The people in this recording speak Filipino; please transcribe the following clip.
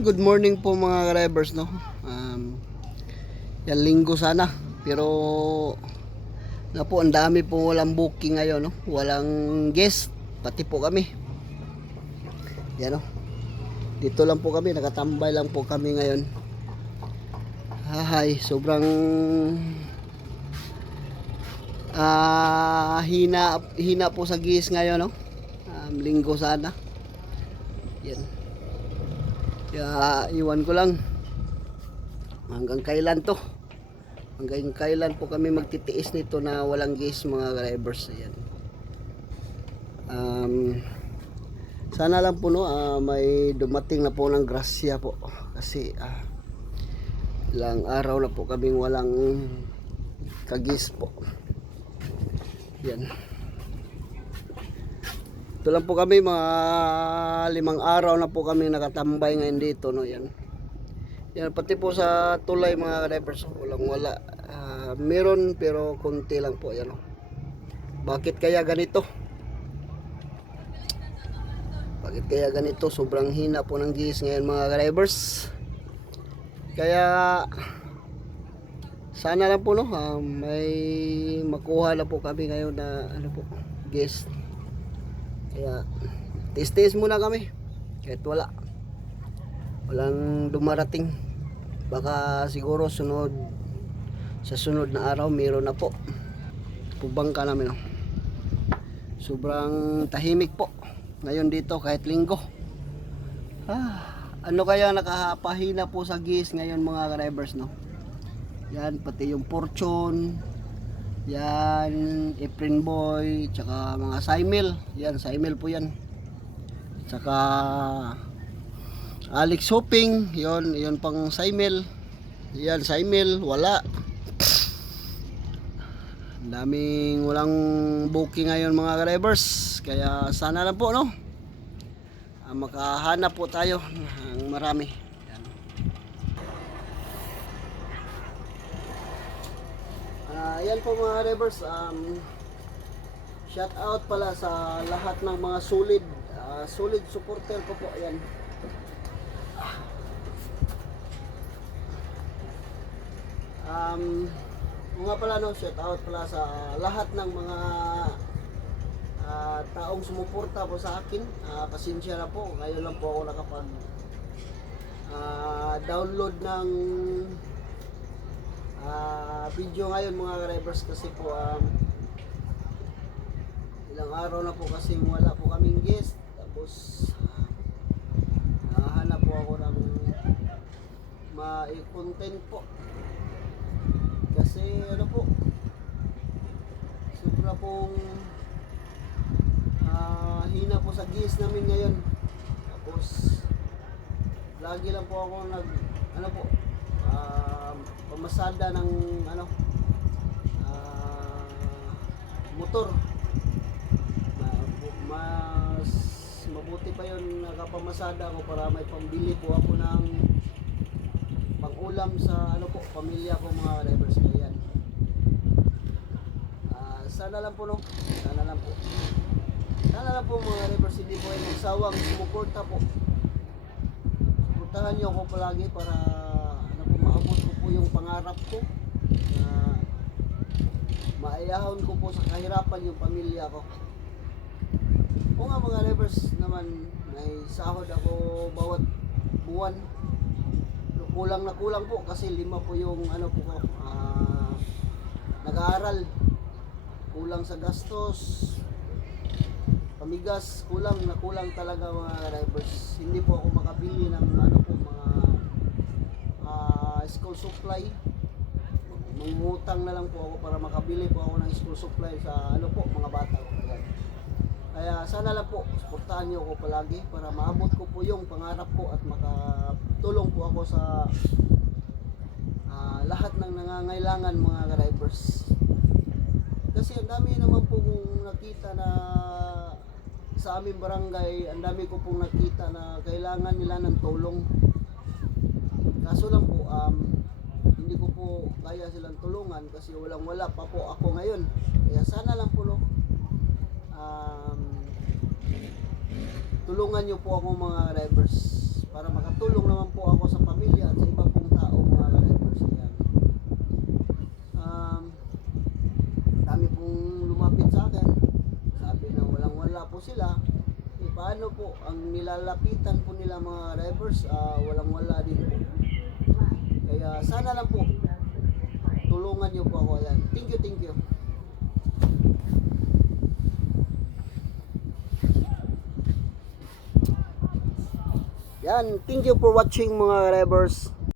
Good morning po mga drivers no. Um, yan linggo sana. Pero na po ang dami po walang booking ngayon no. Walang guest pati po kami. Yan no. Dito lang po kami, nakatambay lang po kami ngayon. Hahay, sobrang ah hina hina po sa gis ngayon no. Um, linggo sana. Yan. Kaya iwan ko lang hanggang kailan to. Hanggang kailan po kami magtitiis nito na walang gas mga drivers. Ayan. Um, sana lang po no, ah, may dumating na po ng grasya po. Kasi ah, ilang araw na po kaming walang kagis po. Yan. Ito lang po kami mga limang araw na po kami nakatambay ngayon dito no yan. Yan pati po sa tulay mga drivers walang wala. Ah, meron pero konti lang po yan no. Bakit kaya ganito? Bakit kaya ganito? Sobrang hina po ng gis ngayon mga drivers. Kaya sana lang po no, ah, may makuha na po kami ngayon na ano po, guest. Kaya tis-tis muna kami. Kahit wala. Walang dumarating. Baka siguro sunod sa sunod na araw mayroon na po. Pubangka namin no. Sobrang tahimik po. Ngayon dito kahit linggo. Ah, ano kaya nakapahina po sa gis ngayon mga drivers no? Yan pati yung fortune. Yan, Efren Boy, tsaka mga Saimil. Yan, Saimil po yan. Tsaka Alex Shopping, yon yon pang Saimil. Yan, Saimil, wala. Daming walang booking ngayon mga drivers. Kaya sana lang po, no? Ah, makahanap po tayo ng marami. Ah, yan po mga drivers, um, shout out pala sa lahat ng mga solid, ah, solid supporter ko po, yan. Um, mga pala no, shout out pala sa lahat ng mga ah, taong sumuporta po sa akin. Ah, pasensya na po, ngayon lang po ako nakapag ah, download ng ah, video ngayon mga drivers kasi po um, ilang araw na po kasi wala po kaming guest. Tapos ah, hanap po ako ng ma-content po. Kasi ano po sobra pong ah, hina po sa gis namin ngayon. Tapos lagi lang po ako nag ano po pamasada ng ano ah, motor. Mas mabuti pa yun nakapamasada ako para may pambili po ako ng pang-ulam sa ano po pamilya ko mga drivers kaya yan. Ah, sana lang po no? Sana lang po. Sana lang po mga drivers hindi po ay magsawang sumuporta po. Suportahan niyo ako palagi para ano po maabot po yung pangarap ko na maayahon ko po sa kahirapan yung pamilya ko. O nga mga drivers naman may sahod ako bawat buwan kulang na kulang po kasi lima po yung ano po ko ah, nag-aaral. Kulang sa gastos pamigas kulang na kulang talaga mga drivers hindi po ako makabili ng ano po mga school supply mangutang na lang po ako para makabili po ako ng school supply sa ano po mga bata ko Ayan. Kaya sana lang po, suportahan niyo ako palagi para maabot ko po yung pangarap ko at makatulong po ako sa ah, lahat ng nangangailangan mga drivers. Kasi ang dami naman po kong nakita na sa aming barangay, ang dami ko pong nakita na kailangan nila ng tulong. Kaso lang po, um, hindi ko po kaya silang tulungan kasi walang wala pa po ako ngayon. Kaya sana lang po, no, um, tulungan nyo po ako mga drivers para makatulong naman po ako sa pamilya at sa iba pong tao mga drivers. Ayan. Um, dami pong lumapit sa akin. Sabi na walang wala po sila eh, paano po ang nilalapitan po nila mga drivers uh, ah, walang wala din po kaya sana lang po, tulungan niyo po ako. Yan. Thank you, thank you. Yan, thank you for watching mga drivers.